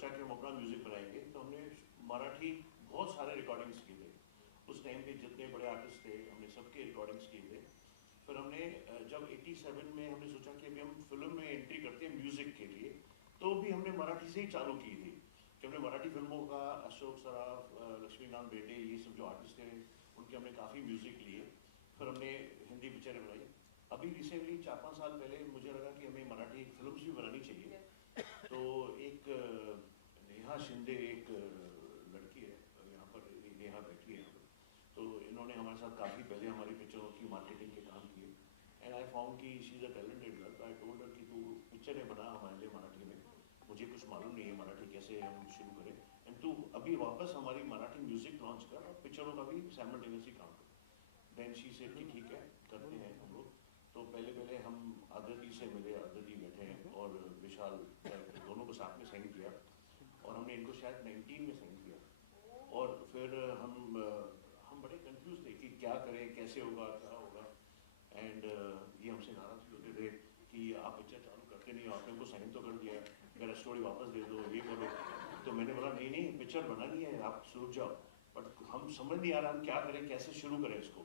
सोचा कि हम अपना म्यूजिक बनाएंगे, तो हमने मराठी बहुत सारे रिकॉर्डिंग्स किए थे। उस टाइम पे जितने बड़े आर्टिस्ट थे हमने सबके रिकॉर्डिंग्स किए थे। फिर हमने जब 87 में हमने सोचा कि अभी हम फिल्म में एंट्री करते हैं म्यूजिक के लिए, तो भी हमने मराठी से ही चालू की थी कि हमने मराठी फिल्मों का अशोक सराफ, लक्ष्मीकांत बेटे, ये सब जो आर्टिस्ट थे उनके हमने काफ़ी म्यूजिक लिए। फिर हमने हिंदी पिक्चरें बनाई। अभी रिसेंटली 4-5 साल पहले मुझे लगा कि हमें मराठी फिल्म भी बनानी चाहिए। तो एक नेहा शिंदे, एक लड़की है यहाँ पर, नेहा बैठी है यहाँ पर, तो इन्होंने हमारे साथ काफ़ी पहले हमारी पिक्चरों की मार्केटिंग के काम किए। एंड आई फाउंड कि she is a talented girl. I told her कि तू पिक्चरें बना हमारे लिए मराठी में, मुझे कुछ मालूम नहीं है मराठी कैसे हम शुरू करें, एंड तू अभी वापस हमारी मराठी म्यूजिक लॉन्च कर और पिक्चरों का भी साइमल्टेनियसली काम कर। देन शी सेड कि ठीक है करते हैं हम लोग। तो पहले हम आदिति से मिले, आदिति बैठे हैं और विशाल, दोनों को साथ में साइन किया और हमने इनको शायद 19 में साइन किया। और फिर हम बड़े कंफ्यूज थे कि क्या करें, कैसे होगा, क्या होगा। एंड ये हमसे नाराज भी होते थे कि आप पिक्चर चालू करते नहीं हो, आपने उनको साइन तो कर दिया है, मेरा स्टोरी वापस दे दो, ये करो। तो मैंने बोला नहीं नहीं, पिक्चर बनानी है, आप रुक जाओ। बट हम समझ नहीं आ रहा हम क्या करें, कैसे शुरू करें इसको।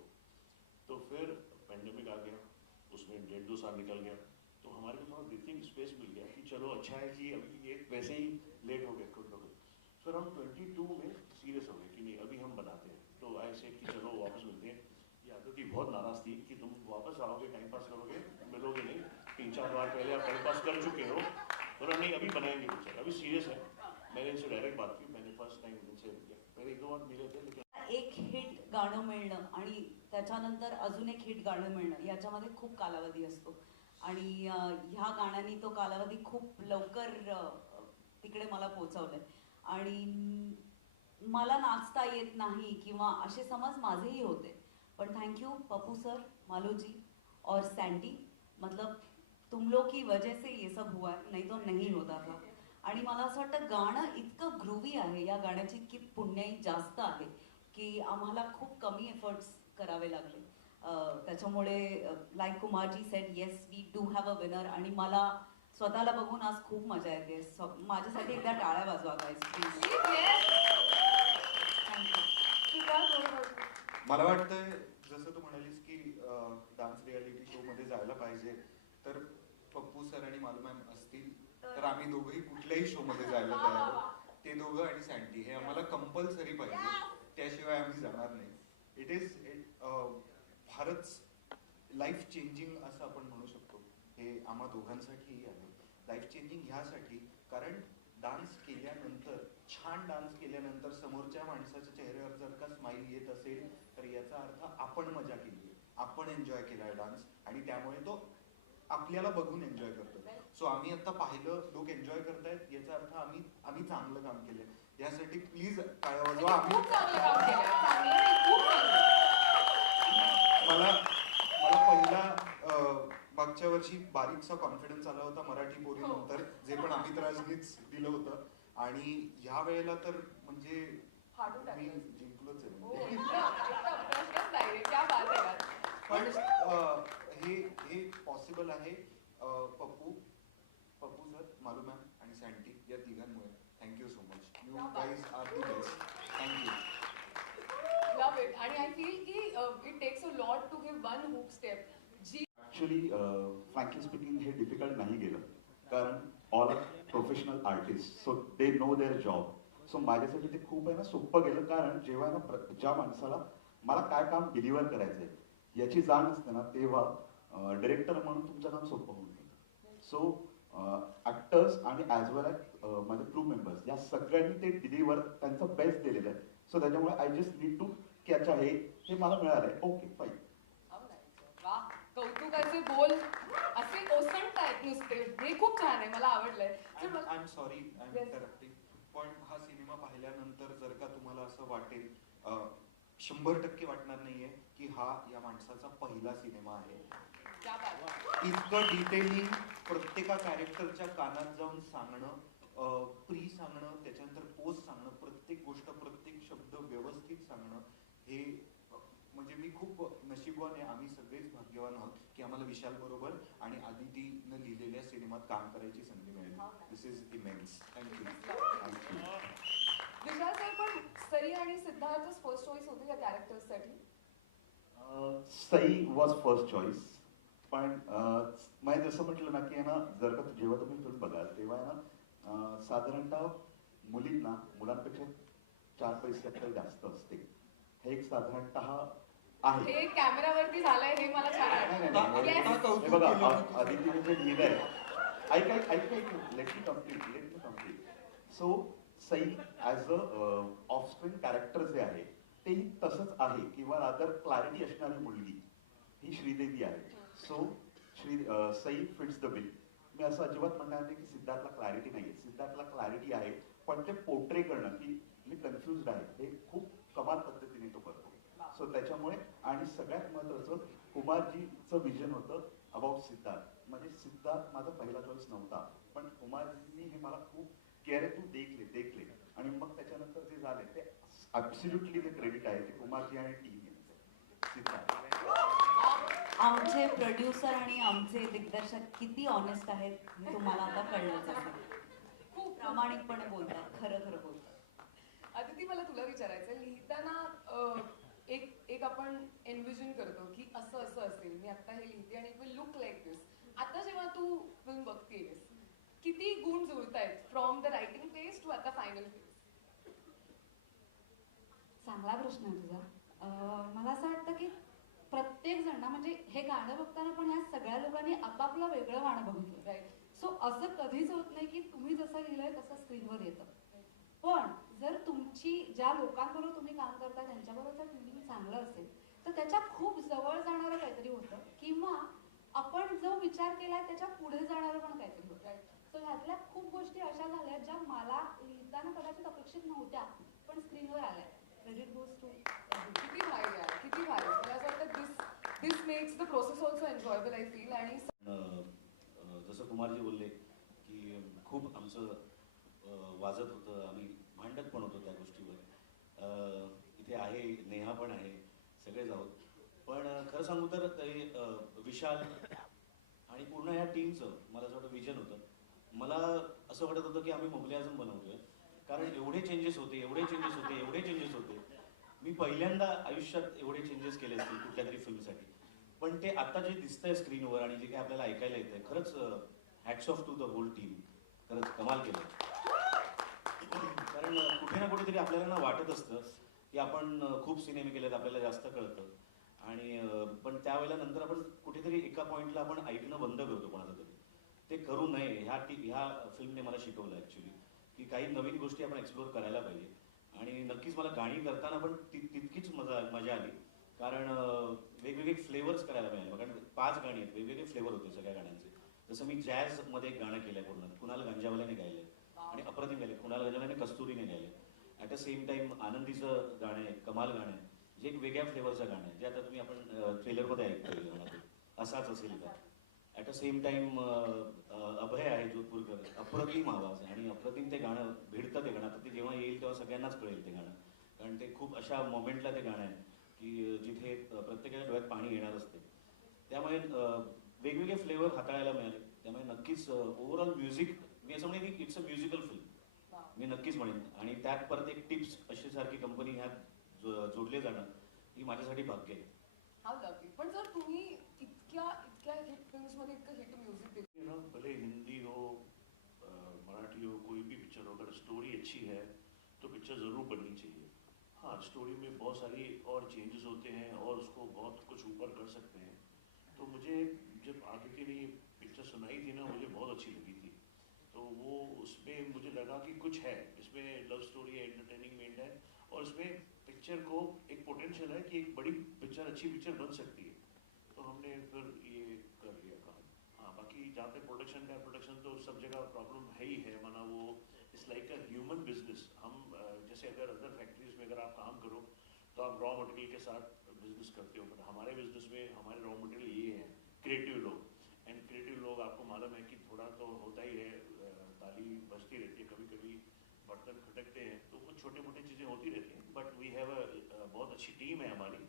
तो फिर पेंडेमिक आ गया, उसमें 1.5-2 साल निकल गया, तो हमारे को थोड़ा ब्रीथिंग स्पेस मिल गया कि चलो अच्छा है कि अभी ये वैसे ही लेट हो गया खुद ब खुद। फिर हम 22 में सीरियस हो गए कि नहीं अभी हम बनाते हैं। तो ऐसे कि चलो वापस मिलते हैं। ये आदिति बहुत नाराज थी कि तुम वापस आओगे, टाइम पास करोगे, मिलोगे नहीं, 3-4 बार पहले आप टाइम पास कर चुके हो। बोला नहीं अभी बनाएंगे पिक्चर, अभी सीरियस है। मैंने इनसे डायरेक्ट बात की, मैंने फर्स्ट टाइम इनसे पहले 1-2 बार मिले थे, लेकिन एक हिट गाणं मिळणं आणि त्याच्यानंतर अजून एक हिट गाणं मिळणं याच्यामध्ये खूप कालावधी असतो आणि ह्या गाण्याने तो कालावधी खूप लवकर तिकडे मला पोहोचवलंय। आणि मला नाचता येत नाही किंवा असे समज माझेही होते, पण थैंक यू पप्पू सर, मालो जी और सैंडी, मतलब तुम लोग की वजह से ये सब हुआ है, नहीं तो नहीं होता था। आणि मला असं वाटतं गाणं इतकं ग्रूवी आहे, या गाण्याची इतकी पुण्याई जास्त आहे की आम्हाला खूप कमी एफर्ट्स करावे लागले। त्याच्यामुळे like Kumarji said yes we do have a winner, आणि मला स्वतःला बघून आज खूप मजा येते। माझ्यासाठी एकदा टाळ्या वाजवा गाईज प्लीज। मला वाटतंय जसं तू म्हणालीस की डान्स रियालिटी शो मध्ये जायला पाहिजे, तर पप्पू सर आणि मालू मॅम असतील तर आम्ही दोघंही कुठल्याही शो मध्ये जायला तयार आहोत। ते दोघं आणि सँडी हे आम्हाला कंपल्सरी पाहिजे, त्याशिवाय आम्ही जाणार नाही। इट इज फारच लाईफ चेंजिंग असं आपण म्हणू शकतो हे आम्हा दोघांसाठीही आहे। लाईफ चेंजिंग ह्यासाठी कारण डान्स केल्यानंतर, छान डान्स केल्यानंतर समोरच्या माणसाच्या चेहऱ्यावर जर का स्माइल येत असेल तर याचा अर्थ आपण मजा केली, आपण एन्जॉय केलाय डान्स, आणि त्यामुळे तो आपल्याला बघून एन्जॉय करतो। सो आम्ही आता पाहिलं लोक एन्जॉय करतायत, याचा अर्थ आम्ही चांगलं काम केलंय। यासाठी प्लीज टाळ्या वाजवा। आम्ही मला पहिला मागच्या वर्षी बारीकसा कॉन्फिडन्स आला होता मराठी बोली नंतर, जे पण अमित राजनीच दिलं होतं, आणि ह्या वेळेला तर म्हणजे मी जिंकलोच आहे। पण हे पॉसिबल आहे पप्पू सर, मालू मॅम आणि सँडी या तिघांमुळे। Thank you so much, you guys are the best. Thank you. Love it, and I feel कि it takes a lot to give one hook step. Actually, frankly speaking, हे difficult नाही गेलं, कारण all are professional artists, so they know their job. So माझ्यासाठी ते खूप आहे ना सोपं गेलं, कारण जेव्हा ना ज्या माणसाला मला काय काम डिलिव्हर करायचंय याची जाण असते ना, तेव्हा डायरेक्टर म्हणून तुमचं काम सोपं होऊन गेलं। सो ऍक्टर्स आणि ॲज वेल ॲज माझे क्रू मेंबर्स या सगळ्यांनी ते डिलिव्हर त्यांचा बेस्ट दिलेलं आहे। सो त्याच्यामुळे आय जस्ट नीड टू की अच्छा हे मला मिळालंय, ओके फाईन। वाह, कौतुकाचे बोल असे ओसंडतायत नुसते, हे खूप छान आहे, मला आवडलंय। I am sorry, I am interrupting, पण हा सिनेमा पाहिल्यानंतर जर का तुम्हाला असं वाटेल, 100% वाटणार नाहीये की हा या माणसाचा पहिला सिनेमा आहे। इतकं डिटेलिंग प्रत्येका कॅरेक्टरच्या कानात जाऊन सांगणं, प्री सांगणं, त्याच्यानंतर पोस्ट सांगणं, प्रत्येक गोष्ट, प्रत्येक शब्द व्यवस्थित सांगणं, हे म्हणजे मी खूप नशीबवान आहे, आम्ही सगळेच भाग्यवान आहोत की आम्हाला विशाल बरोबर आणि आदितीनं लिहिलेल्या सिनेमात काम करायची संधी मिळाली. This is immense. Thank you. Vishal sir, पण सई आणि सिद्धार्थच फर्स्ट चॉईस होते या कॅरेक्टर्ससाठी? सई वॉज फर्स्ट चॉईस, पण मी जसं म्हटलं ना की आहे ना, जर का जेव्हा तुम्ही फिल्म बघाल तेव्हा आहे ना साधारणतः मुलांपेक्षा 4 पैसे आपल्याला जास्त असते. हे एक साधारणतः आहे. हे कॅमेरावरती झालंय हे मला छान नाही, वाटतं. नाही, Yes. नाही. हे बघा, आदितीने जे लिहिलंय, ऐक let me complete. So Sai as a offscreen character जे आहे तेही तसंच आहे, किंवा अगर क्लॅरिटी असणारी मुलगी ही श्रीदेवी आहे. So Sai fits the bill. मी असं अजिबात म्हणणार नाही की सिद्धार्थला क्लॅरिटी नाही. सिद्धार्थला क्लॅरिटी आहे, पण ते पोर्ट्रे करणं की मी कन्फ्युज्ड आहे हे खूप कमाल पद्धतीने तो करतो. सो त्याच्यामुळे, आणि सगळ्यात महत्वाचं कुमारजीचं विजन होतं अबाउट सिद्धार्थ. म्हणजे सिद्धार्थ माझा पहिला चॉईस नव्हता, पण कुमारजींनी हे मला खूप केअर तू देखले आणि मग त्याच्यानंतर जे झाले ते ऍब्सोल्युटली ते क्रेडिट आहे ते कुमारजी आणि टीम यांचं. सिद्धार्थ आमचे प्रोड्युसर आणि आमचे दिग्दर्शक किती ऑनेस्ट आहेत हे तुम्हाला आता कळलंच असेल. खूप प्रामाणिकपणे बोलतात, खरं बोलतात. अदिती, मला तुला विचारायचं, लिहिताना एक आपण एनविजन करतो की असं असेल, मी आता हे लिहिते आणि it will look like this. आता जेव्हा तू फिल्म बघतेस, किती गुण जुळतायत from the writing phase to आता फायनल फेज? चांगला प्रश्न आहे तुझा. मला असं वाटतं की प्रत्येक जण ना, म्हणजे हे गाणं बघताना पण ह्या सगळ्या लोकांनी आपापलं वेगळं गाणं बघितलं. राईट. सो असं कधीच होत नाही की तुम्ही जसं लिहिलंय तसं स्क्रीनवर येतं. पण जर तुमची ज्या लोकांबरोबर तुम्ही काम करता त्यांच्याबरोबर जर ट्युनिंग चांगलं असेल तर त्याच्या खूप जवळ जाणारं काहीतरी होतं, किंवा आपण जो विचार केलाय त्याच्या पुढे जाणारं पण काहीतरी होतं. सो ह्यातल्या खूप गोष्टी अशा झाल्या ज्या मला लिहिताना कदाचित अपेक्षित नव्हत्या, पण स्क्रीनवर आल्या. Credit goes to. किती भारी आहे, किती भारी. मला असं वाटतं this makes the process also enjoyable, I feel. आणि जसं कुमारजी बोलले की खूप आमचं वाजत होतं, आम्ही भांडत पण होतो त्या गोष्टीवर. इथे आहे, नेहा पण आहे, सगळेच आहोत. पण खरं सांगू तर ते विशाल आणि पूर्ण ह्या टीमचं मला असं वाटतं विजन होतं. मला असं वाटत होतं की आम्ही मुघल आझम बनवतोय, कारण एवढे चेंजेस होते. मी पहिल्यांदा आयुष्यात एवढे चेंजेस केले असतील कुठल्या तरी फिल्मसाठी. पण ते आता जे दिसतंय स्क्रीनवर आणि जे काही आपल्याला ऐकायला येतंय, खरंच hats off to the whole team. खरंच कमाल केलं. कारण कुठे ना कुठेतरी आपल्याला ना वाटत असतं की आपण खूप सिनेमे केलेत, आपल्याला जास्त कळतं, आणि पण त्यावेळेला नंतर आपण कुठेतरी एका पॉइंटला आपण ऐकणं बंद करतो कोणाचं तरी. ते करू नये. ह्या फिल्मने मला शिकवलं ॲक्च्युली की काही नवीन गोष्टी आपण एक्सप्लोर करायला पाहिजे. आणि नक्कीच मला गाणी करताना पण तितकीच मजा आली, कारण वेगवेगळे फ्लेवर्स करायला मिळाले. कारण 5 गाणी आहेत, वेगवेगळे फ्लेवर होते सगळ्या गाण्यांचे. जसं मी जॅझमध्ये एक गाणं केलंय पूर्ण, कुणाल गांजावाल्याने गायलंय आणि अप्रतिम गायले. कुणाल गांजावाल्याने कस्तुरीने गायले. ॲट द सेम टाइम आनंदीचं गाणं आहे, कमाल गाणं आहे, जे एक वेगळ्या फ्लेवरचं गाणं आहे, जे आता तुम्ही आपण ट्रेलरमध्ये ऐकतोय गाणं, असाच असेल का. ॲट द सेम टाइम अभय आहे जोधपूरकर, अप्रतिम आवाज आणि अप्रतिम ते गाणं भिडतं. ते गाणं आता ते जेव्हा येईल तेव्हा सगळ्यांनाच कळेल ते गाणं, कारण ते खूप अशा मोमेंटला ते गाणं आहे की जिथे प्रत्येकाच्या डोळ्यात पाणी येणार असते. त्यामुळे वेगवेगळे फ्लेवर हाताळायला मिळाले. त्यामुळे नक्कीच ओव्हरऑल म्युझिक, मी असं म्हणेन की इट्स अ म्युझिकल फिल्म, मी नक्कीच म्हणेन. आणि त्यात परत एक टिप्स अशी सारखी कंपनी ह्यात जोडले जाणं ही माझ्यासाठी भाग्य आहे. How lovely. पण जर तुम्ही इतक्या हिट फिल्म्समध्ये इतकं हिट म्युझिक देतो, भले हिंदी हो, मराठी हो, कोई भी पिक्चर हो, अगर स्टोरी अच्छी है तो पिक्चर ज़रूर बननी चाहिए. हाँ, स्टोरी में बहुत सारी और चेंजेस होते हैं और उसको बहुत कुछ ऊपर कर सकते हैं. तो मुझे जब आदित्य ने पिक्चर सुनाई थी ना, मुझे बहुत अच्छी लगी थी. तो वो उसमें मुझे लगा कि कुछ है इसमें, लव स्टोरी है, एंटरटेनिंग है, और इसमें पिक्चर को एक पोटेंशियल है कि एक बड़ी पिक्चर, अच्छी पिक्चर बन सकती है. तो हमने फिर ये कर लिया काम. हाँ, बाकी जहाँ पे प्रोडक्शन तो सब जगह प्रॉब्लम है ही है, माना वो it's like a human business. हम जैसे अगर अदर फैक्ट्रीज में अगर आप काम करो तो आप रॉ मटेरियल के साथ बिजनेस करते हो, बट हमारे बिजनेस में हमारे रॉ मटेरियल ये है क्रिएटिव लोग. एंड क्रिएटिव लोग आपको मालूम है कि थोड़ा तो होता ही है, ताली बजती रहती है, कभी कभी बर्तन खटकते हैं, तो कुछ छोटी मोटी चीज़ें होती रहती हैं. बट वी हैव बहुत अच्छी टीम है हमारी,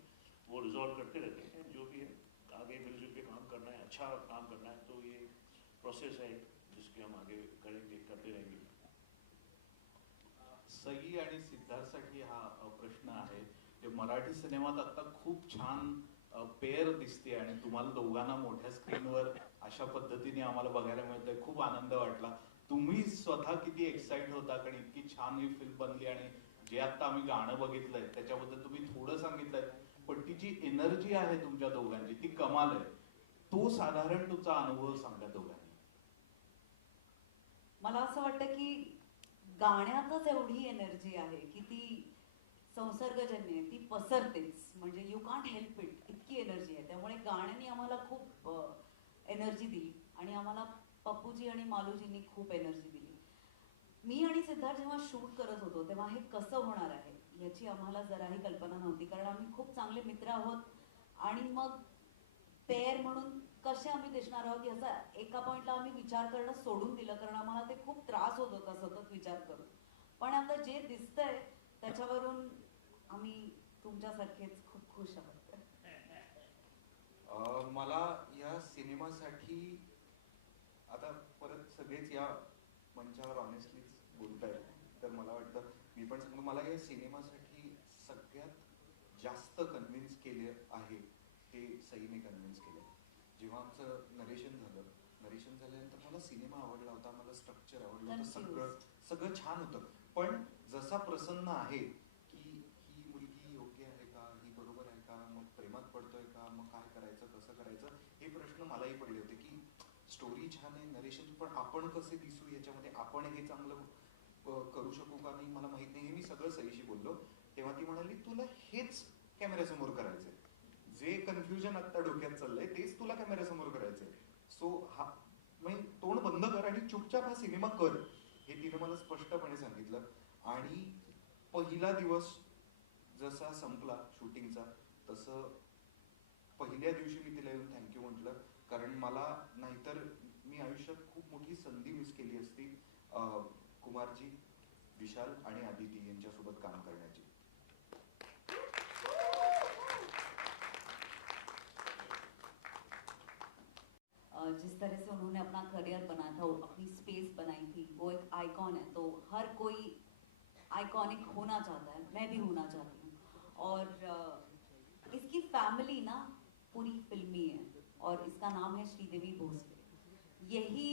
वो रिजॉल्व करते रहते हैं. जो भी है आगे मिलजुल के काम करना है, अच्छा काम करना है, तो ये प्रोसेस है जिसके हम आगे करेंगे, करते रहेंगे. सई आणि सिद्धार्थसाठी हा प्रश्न आहे. जे मराठी सिनेमात आता खूप छान पेअर दिसते आणि तुम्हाला दोघांना मोठ्या स्क्रीनवर अशा पद्धतीने आम्हाला बघायला मिळतंय. खूप आनंद वाटला. तुम्ही स्वतः किती एक्साइट होता कारण इतकी छान ही फिल्म बनली आणि जे आता आम्ही गाणं बघितलंय त्याच्याबद्दल तुम्ही थोडं सांगितलंय, पण ती जी एनर्जी आहे तुमच्या दोघांची ती कमाल आहे. तो साधारण तुमचा अनुभव सांगा दोघांनी. मला असं वाटतं की गाण्यातच एवढी एनर्जी आहे की ती संसर्गजन्य आहे, ती पसरतेच. म्हणजे यू कांट हेल्प इट, इतकी एनर्जी आहे. त्यामुळे गाण्याने आम्हाला खूप एनर्जी दिली आणि आम्हाला पप्पूजी आणि मालूजींनी खूप एनर्जी दिली. मी आणि सिद्धार्थ जेव्हा शूट करत होतो तेव्हा हे कसं होणार आहे याची आम्हाला जराही कल्पना नव्हती, कारण आम्ही खूप चांगले मित्र आहोत आणि मग पेअर म्हणून कसे आम्ही दिसणार आहोत याचा एका पॉइंटला आम्ही विचार करणं सोडून दिलं, कारण आम्हाला ते खूप त्रास होत होता सतत विचार करून. पण आता जे दिसतंय त्याच्यावरून आम्ही तुमच्यासारखेच खूप खुश आहोत. मला या सिनेमासाठी आता परत सगळेच या मंचावर ऑनेस्टलीच बोलतायत, तर मला वाटतं मी पण सांगतो, मला या सिनेमासाठी सगळ्यात जास्त कन्व्हिन्स केले आहे ते सईने कन्व्हिन्स केलं. जेव्हा आमचं नरेशन झाल्यानंतर मला सिनेमा आवडला होता, मला स्ट्रक्चर आवडलं होतं, सगळं छान होतं. पण जसा प्रसन्न आहे की ही मुलगी योग्य आहे का, ही बरोबर आहे का, मग प्रेमात पडतोय का, मग काय करायचं, कसं करायचं, हे प्रश्न मलाही पडले होते की स्टोरी छान आहे, नरेशन, पण आपण कसे दिसू याच्यामध्ये, आपण हे चांगलं करू शकू का नाही मला माहित नाही. हे मी सगळं सईशी बोललो तेव्हा ती म्हणाली तुला हेच कॅमेऱ्यासमोर करायचंय, जे कन्फ्युजन आता डोक्यात चाललंय तेच तुला कॅमेऱ्यासमोर करायचंय. सो हा म्हणजे तोंड बंद कर आणि चुपचाप हा सिनेमा कर, हे तिने मला स्पष्टपणे सांगितलं. आणि पहिला दिवस जसा संपला शूटिंगचा तसं पहिल्या दिवशी मी तिला येऊन थँक्यू म्हटलं, कारण मला नाहीतर मी आयुष्यात खूप मोठी संधी मिस केली असती कुमारजी, विशाल आणि आदिती यांच्यासोबत काम करण्याची. जिस तरह से उन्होंने अपना करियर बनाया था, अपनी स्पेस बनाई थी, वो एक आइकॉन है. तो हर कोई आइकॉनिक होना चाहता है, मैं भी होना चाहती हूँ. और इसकी फैमिली ना पूरी फिल्मी है और इसका नाम है श्रीदेवी भोसले. यही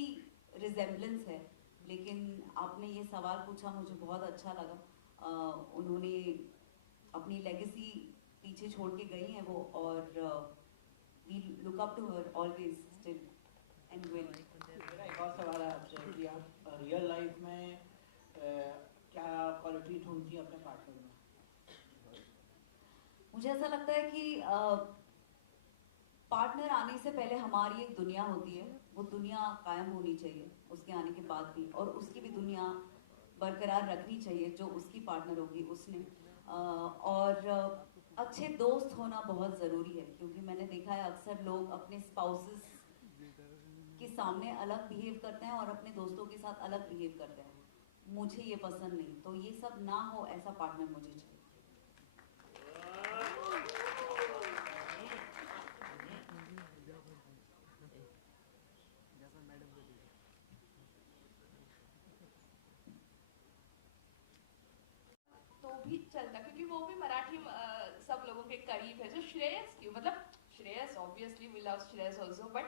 रिजेम्बलेंस है. लेकिन आपने ये सवाल पूछा, मुझे बहुत अच्छा लगा. उन्होंने अपनी लेगेसी पीछे छोड़ के गई हैं वो, और we look up to her always still and will. मेरा एक और सवाल है आपसे कि आप रियल लाइफ में क्या क्वालिटी ढूंढती हैं अपने पार्टनर में? मुझे ऐसा लगता है कि पार्टनर आने से पहले हमारी एक दुनिया होती है, वो दुनिया कायम होनी चाहिए उसके आने के बाद भी, और उसकी भी दुनिया बरकरार रखनी चाहिए जो उसकी पार्टनर होगी उसने. और अच्छे दोस्त होना बहुत ज़रूरी है, क्योंकि मैंने देखा है अक्सर लोग अपने स्पाउसेस के सामने अलग बिहेव करते हैं और अपने दोस्तों के साथ अलग बिहेव करते हैं. मुझे ये पसंद नहीं, तो ये सब ना हो ऐसा पार्टनर मुझे चाहिए. तो भी चलता क्योंकि वो भी मराठी सब लोगों के करीब है. जो श्रेयस क्यों, मतलब Shreyas obviously we love Shreyas also, but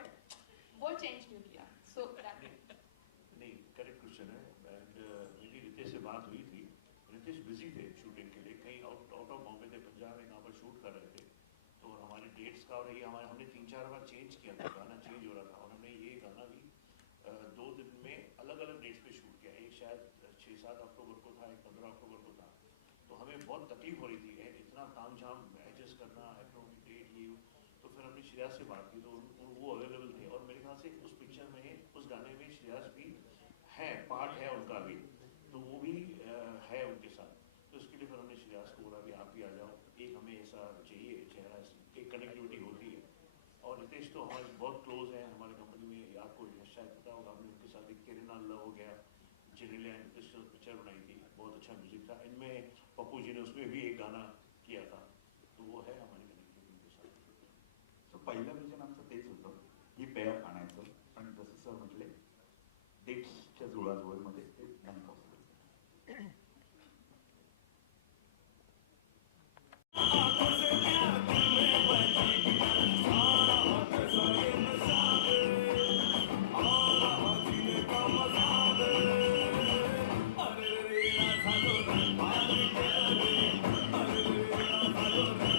वो चेंज क्यों किया? सो नहीं, करेक्ट क्वेश्चन है. एंड मेरी रितेश से बात हुई थी. रितेश बिजी थे शूटिंग के लिए, कहीं आउट ऑफ बॉम्बे थे, पंजाब में, यहाँ पर शूट कर रहे थे. तो हमारे डेट्स का और ये हमारे हमने 3-4 बार चेंज किया था, गाना चेंज हो रहा था, और हमने ये गाना भी 2 दिन में अलग अलग डेट्स पे शूट किया. एक शायद 6-7 अक्टूबर को था, एक 15 अक्टूबर को था. तो हमें बहुत तकलीफ हो रही थी, इतना ताम झाम एडजस्ट करना, एक्टरों की डेट ये. तो फिर हमने श्रेयस से बात की, तो वो अवेलेबल थे, और मेरे ख्याल से उस पिक्चर में, उस गाने में श्रेयस भी है, पार्ट है उनका भी, तो वो भी है उनके साथ. तो इसके लिए फिर हमने श्रेयस को बोला भी आप भी आ जाओ, एक हमें ऐसा चाहिए चेहरा, एक कनेक्टिविटी होती है. और रितेश तो हमारे बहुत क्लोज हैं हमारी कंपनी में. आपको शायद पता होगा, हमने उनके साथ एक केरिना लव हो गया, जेनेलैंड पिक्चर बनाई थी, बहुत अच्छा म्यूजिक था. इनमें पप्पू जी ने उसमें भी एक गाना किया था, तो वो है हमारी कनेक्टिविटी उनके साथ. तो पहिलं विजन आमचं ही पेअर आणायचं, पण जसं सर म्हटले डेट्सच्या जुळाजुळमध्ये ते नाही पॉसिबल.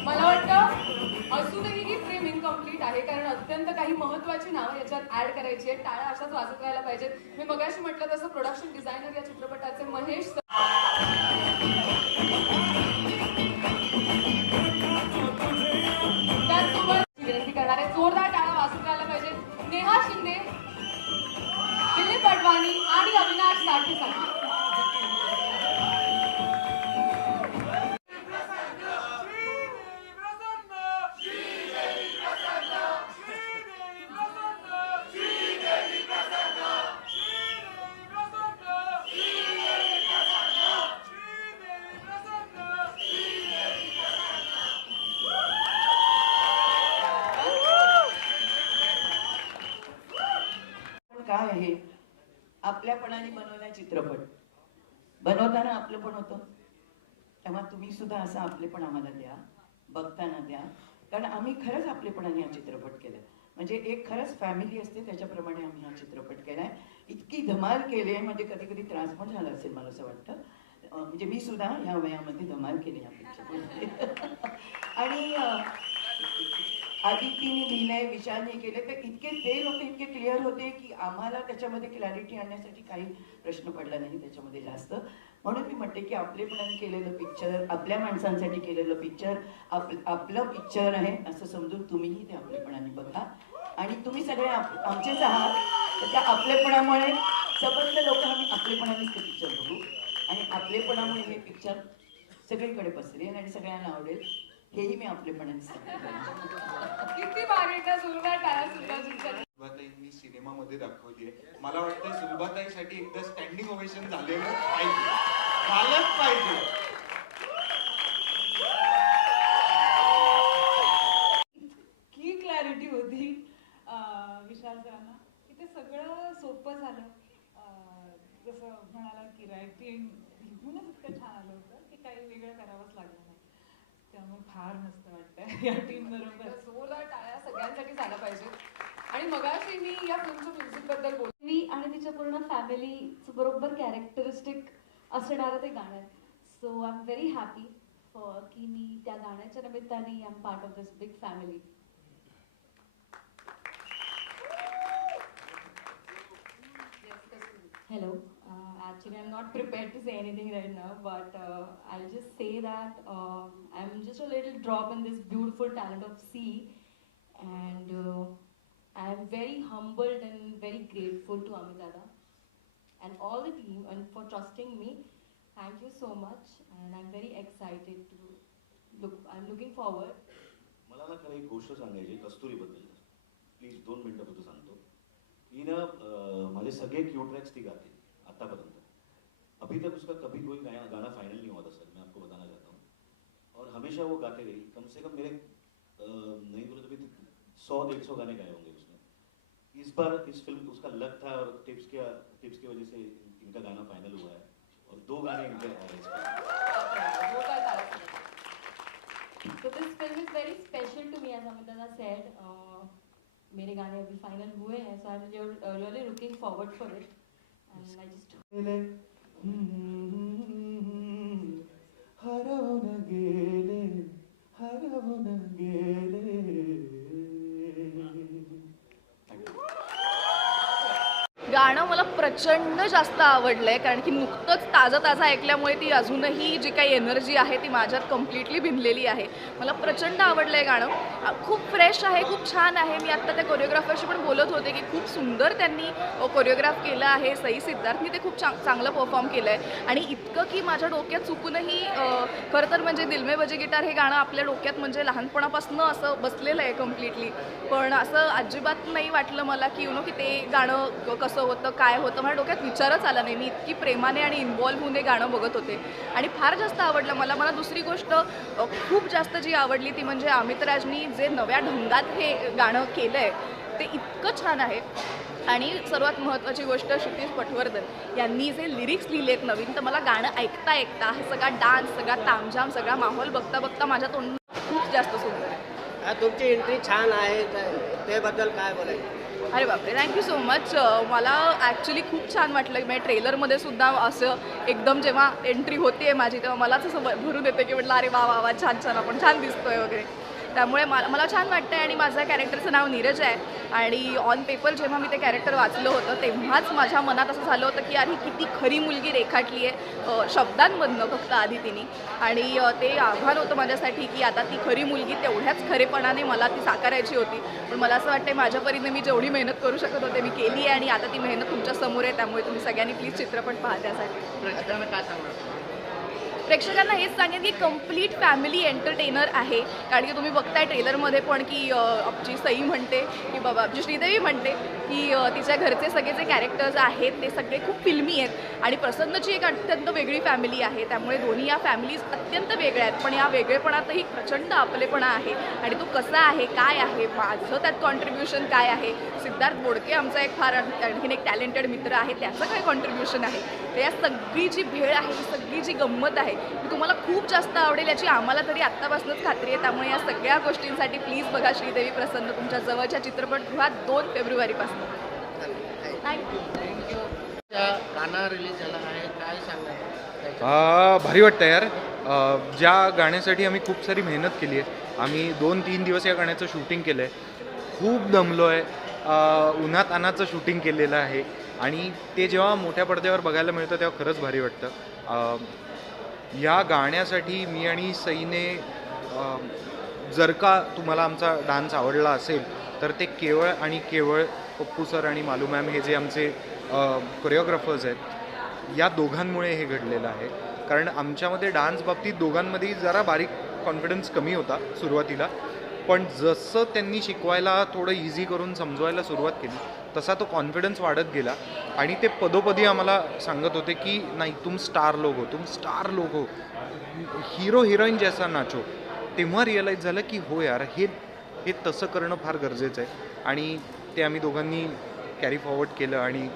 मला वाटतं अजूनही ही फ्रेम इनकम्प्लीट आहे, कारण अत्यंत काही महत्वाची नावं याच्यात ऍड करायची आहेत. टाळ्या अशाच वाजत राहायला पाहिजेत. मी मगाशी म्हटलं तसं प्रोडक्शन डिझायनर या चित्रपटाचे महेश त्याचसोबत विनंती करणारे जोरदार टाळ्या वाजत राहायला पाहिजेत. नेहा शिंदे, दिलीप अडवाणी आणि अविनाश साठेसाठी. काय आहे आपल्यापणाने बनवला चित्रपट, बनवताना आपलं पण होतं, तेव्हा तुम्ही सुद्धा असं आपलेपण आम्हाला द्या, बघताना द्या, कारण आम्ही खरंच आपलेपणाने हा चित्रपट केलाय. म्हणजे एक खरंच फॅमिली असते त्याच्याप्रमाणे आम्ही हा चित्रपट केलाय. इतकी धमाल केली आहे, म्हणजे कधी कधी त्रास पण झाला असेल मला असं वाटतं. म्हणजे मी सुद्धा या वयामध्ये धमाल केली या पिक्चरमध्ये. आणि आदितीने लिहिलंय, विशालने केले, तर इतके ते लोक इतके क्लिअर होते की आम्हाला त्याच्यामध्ये क्लॅरिटी आणण्यासाठी काही प्रश्न पडला नाही त्याच्यामध्ये जास्त. म्हणून मी म्हणते की आपलेपणाने केलेलं पिक्चर, आपल्या माणसांसाठी केलेलं पिक्चर आपलं पिक्चर आहे असं समजून तुम्हीही ते आपलेपणाने बघा. आणि तुम्ही सगळे आमचेच आहात, तर त्या आपलेपणामुळे सबंध लोक आम्ही आपलेपणानेच ते पिक्चर बघू आणि आपलेपणामुळे हे पिक्चर सगळीकडे पसरेल आणि सगळ्यांना आवडेल, हेही मी आपलेपणाने सांगते. किती भारी जोरदार टाळ्या सुद्धा. सुलभाताईंनी सिनेमामध्ये दाखवली आहे. मला वाटतं सुलभाताईसाठी एकदा स्टँडिंग ओवेशन झालेलं पाहिजे, झालंच पाहिजे. की क्लॅरिटी होती विशाल सरांना की ते सगळं सोपं झालं. जसं म्हणाला की रायटिंग लिहूनच इतकं छान आलं होतं की काही वेगळं करावंच लागलं नाही. त्यामुळे फार मस्त वाटतंय या टीम बरोबर. जोरदार टाळ्या सगळ्यांसाठी झाला पाहिजे. आणि मगाशी मी या फिल्मच्या म्युझिक बद्दल बोलली आणि तिच्या पूर्ण फॅमिलीचं बरोबर कॅरेक्टरिस्टिक असणारं ते गाणं आहे. So I am very happy for की मी त्या गाण्याच्या निमित्ताने I am part of this big family. Hello. Actually, I'm not prepared to say anything right now, but I'll just say that I'm just a little drop in this beautiful talent of sea, and I'm very humbled and very grateful to Amit Dada and all the team and for trusting me. Thank you so much, and I'm very excited to I'm looking forward. मला ना खरं एक गोष्ट सांगायची कस्तुरीबद्दल. Please 2 मिनिटं फक्त सांगतो. ही ना माझे सगळे क्यू ट्रैक्स थी गाती आतापर्यंत. अभी तक उसका कभी कोई गाना फाइनल नहीं हुआ था सर, मैं आपको बताना चाहता हूँ. और हमेशा वो गाते रही. कम से कम मेरे नहीं बोले तो भी 100-150 गाने गाए होंगे उसने. इस बार इस फिल्म उसका लक था और टिप्स की वजह से इनका गाना फाइनल हुआ है और 2 गाने इनके आ रहे हैं. So this film is very special to me, as Amit Dada said. मेरे गाने अभी फाइनल हुए हैं, so I'm really looking forward for it, and I just हरवून गेले. गाणं मला प्रचंड जास्त आवडलंय, कारण की नुकतंच ताजं ऐकल्यामुळे ती अजूनही जी काही एनर्जी आहे ती माझ्यात कम्प्लिटली भिनलेली आहे. मला प्रचंड आवडलंय गाणं. खूप फ्रेश आहे, खूप छान आहे. मी आत्ता त्या कोरिओग्राफरशी पण बोलत होते की खूप सुंदर त्यांनी कोरिओग्राफ केलं आहे. सई सिद्धार्थनी ते खूप चांगलं परफॉर्म केलं आहे. आणि इतकं की माझ्या डोक्यात चुकूनही खरं तर म्हणजे दिल में बजे गिटार हे गाणं आपल्या डोक्यात म्हणजे लहानपणापासून असं बसलेलं आहे कम्प्लिटली. पण असं अजिबात नाही वाटलं मला की की ते गाणं कसं होतं, काय होतं. माझ्या डोक्यात विचारच आला नाही. मी इतकी प्रेमाने आणि इन्व्हॉल्व्ह होऊन हे गाणं बघत होते आणि फार जास्त आवडलं मला. दुसरी गोष्ट खूप जास्त जी आवडली ती म्हणजे अमित राजनी जे नव्या ढंगात हे गाणं केलं आहे ते इतकं छान आहे. आणि सर्वात महत्त्वाची गोष्ट, क्षितिज पटवर्धन यांनी जे लिरिक्स लिहिलेत नवीन, तर मला गाणं ऐकता ऐकता हा सगळा डान्स, सगळा तामझाम, सगळा माहोल बघता बघता माझ्या तोंडात खूप जास्त सुंदर आहे. तुमची एंट्री छान आहे, त्याबद्दल काय बोलायचं? अरे बापरे, थँक्यू सो मच. मला ॲक्च्युली खूप छान वाटलं की म्हणजे ट्रेलरमध्ये सुद्धा असं एकदम जेव्हा एंट्री होते माझी तेव्हा मलाच असं भरून येते की म्हटलं अरे वा वा वा, छान छान, आपण छान दिसतोय वगैरे. त्यामुळे मला छान वाटतं आहे. आणि माझ्या कॅरेक्टरचं नाव नीरज आहे. आणि ऑन पेपर जेव्हा मी ते कॅरेक्टर वाचलं होतं तेव्हाच माझ्या मनात असं झालं होतं की अरे किती खरी मुलगी रेखाटली आहे शब्दांमधनं फक्त आधी तिने. आणि ते आव्हान होतं माझ्यासाठी की आता ती खरी मुलगी तेवढ्याच खरेपणाने मला ती साकारायची होती. पण मला असं वाटतं माझ्या परीने मी जेवढी मेहनत करू शकत होते मी केली आहे. आणि आता ती मेहनत तुमच्या समोर आहे. त्यामुळे तुम्ही सगळ्यांनी प्लीज चित्रपट पहा. त्यासाठी काय सांगणार? प्रेक्षकांना हेच सांगेन की कंप्लीट फॅमिली एंटरटेनर आहे. कारण की तुम्ही बघताय ट्रेलरमध्ये पण की आमची सई म्हणते की बाबा, आमची श्रीदेवी म्हणते की तिच्या घरचे सगळे जे कॅरेक्टर्स आहेत ते सगळे खूप फिल्मी आहेत. आणि प्रसन्नची एक अत्यंत वेगळी फॅमिली आहे. त्यामुळे दोन्ही या फॅमिलीज अत्यंत वेगळ्या आहेत. पण या वेगळेपणातही प्रचंड आपलेपणा आहे. आणि तो कसा आहे, काय आहे, माझं त्यात कॉन्ट्रीब्युशन काय आहे, सिद्धार्थ बोडके आमचा एक फार आणखीन एक टॅलेंटेड मित्र आहे, त्याचं काय कॉन्ट्रीब्युशन आहे, तर या सगळी जी भेळ आहे, ही सगळी जी गंमत आहे ती तुम्हाला खूप जास्त आवडेल याची आम्हाला तरी आत्तापासूनच खात्री आहे. त्यामुळे या सगळ्या गोष्टींसाठी प्लीज बघा श्रीदेवी प्रसन्न तुमच्या जवळच्या चित्रपटगृहात 2 फेब्रुवारीपासून. थँक्यू. गाणं रिलीज झालं आहे, काय सांगणार? भारी वाटतं यार. ज्या गाण्यासाठी आम्ही खूप सारी मेहनत केली आहे, आम्ही 2-3 दिवस या गाण्याचं शूटिंग केलं आहे, खूप दमलो आहे, उन्हात अनाचं शूटिंग केलेलं आहे. आणि ते जेव्हा मोठ्या पडद्यावर बघायला मिळतं तेव्हा खरंच भारी वाटतं. या गाण्यासाठी मी आणि सईने, जर का तुम्हाला आमचा डान्स आवडला असेल तर ते केवळ आणि केवळ पप्पू सर आणि मालू मॅम हे जे आमचे कोरिओग्राफर्स आहेत या दोघांमुळे हे घडलेलं आहे. कारण आमच्यामध्ये डान्स बाबतीत दोघांमध्ये जरा बारीक कॉन्फिडन्स कमी होता सुरुवातीला, पण जसं त्यांनी शिकवायला थोडं इझी करून समजवायला सुरुवात केली तसा तो कॉन्फिडन्स वाढत गेला. आणि ते पदोपदी आम्हाला सांगत होते की नाही, तुम स्टार लोग हो, हिरो हिरोईन जैसा नाचो. तेव्हा रिअलाईज झालं की हो यार, हे तसं करणं फार गरजेचं आहे. आणि ते आम्ही दोघांनी कॅरी फॉरवर्ड केलं आणि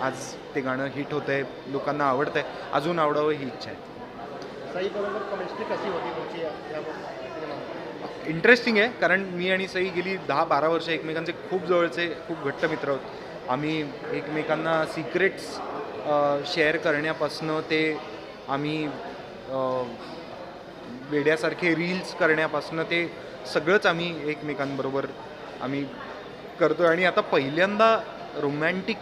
आज ते गाणं हिट होतं आहे, लोकांना आवडतं आहे, अजून आवडावं ही इच्छा आहे. सई बरोबर केमिस्ट्री कशी होती तुमची? इंटरेस्टिंग आहे, कारण मी आणि सई गेली 10-12 वर्ष एकमेकांचे खूप जवळचे, खूप घट्ट मित्र आहोत. आम्ही एकमेकांना सिक्रेट्स शेअर करण्यापासनं ते आम्ही वेड्यासारखे रील्स करण्यापासनं ते सगळंच आम्ही एकमेकांबरोबर आम्ही करतो. आणि आता पहिल्यांदा रोमॅन्टिक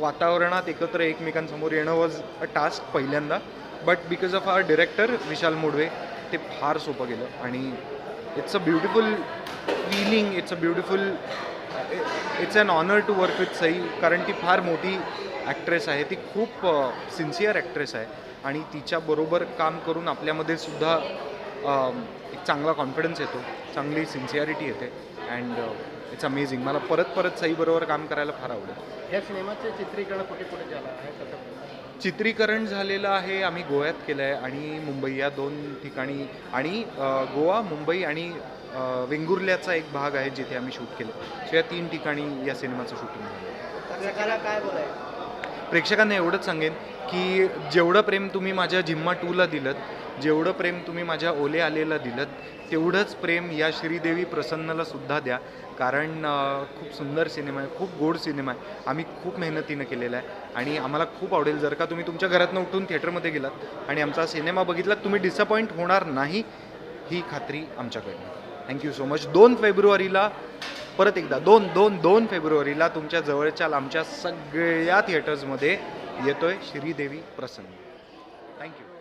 वातावरणात एकत्र एकमेकांसमोर येणं वॉज अ टास्क पहिल्यांदा. But because of our director Vishal Modhave ते फार सोपं गेलं. आणि it's a beautiful feeling, it's an honour to work with Sai. कारण ती फार मोठी ॲक्ट्रेस आहे, ती खूप सिन्सिअर ॲक्ट्रेस आहे. आणि तिच्याबरोबर काम करून आपल्यामध्ये सुद्धा एक चांगला कॉन्फिडन्स येतो, चांगली सिन्सिअरिटी येते. And it's amazing. मला परत सईबरोबर काम करायला फार आवडेल. या सिनेमाचे चित्रीकरण कुठे झालं आहे? चित्रीकरण झालेलं आहे, आम्ही गोव्यात केलं आहे आणि मुंबई या 2 ठिकाणी. आणि गोवा, मुंबई आणि वेंगुर्ल्याचा एक भाग आहे जिथे आम्ही शूट केलं. सो या 3 ठिकाणी या सिनेमाचं शूटिंग झालं. प्रेक्षकाला काय बोलायचं? प्रेक्षकांना एवढंच सांगेन की जेवढं प्रेम तुम्ही माझ्या जिम्मा 2ला दिलं, जेवढं प्रेम तुम्ही माझ्या ओले आलेला दिलं, तेवढंच प्रेम या श्रीदेवी प्रसन्नला सुद्धा द्या. कारण खूप सुंदर सिनेमा आहे, खूप गोड सिनेमा आहे, आम्ही खूप मेहनतीनं केलेला आहे. आणि आम्हाला खूप आवडेल जर का तुम्ही तुमच्या घरातनं उठून थिएटरमध्ये गेलात आणि आमचा सिनेमा बघितलात, तुम्ही डिसअपॉइंट होणार नाही ही खात्री आमच्याकडनं. Thank you so much. 2 फेब्रुवारीला परत एकदा 2 फेब्रुवारीला तुमच्या जवळच्या लांबच्या सगळ्या थिएटर्समध्ये येतोय श्रीदेवी प्रसन्न. थँक्यू.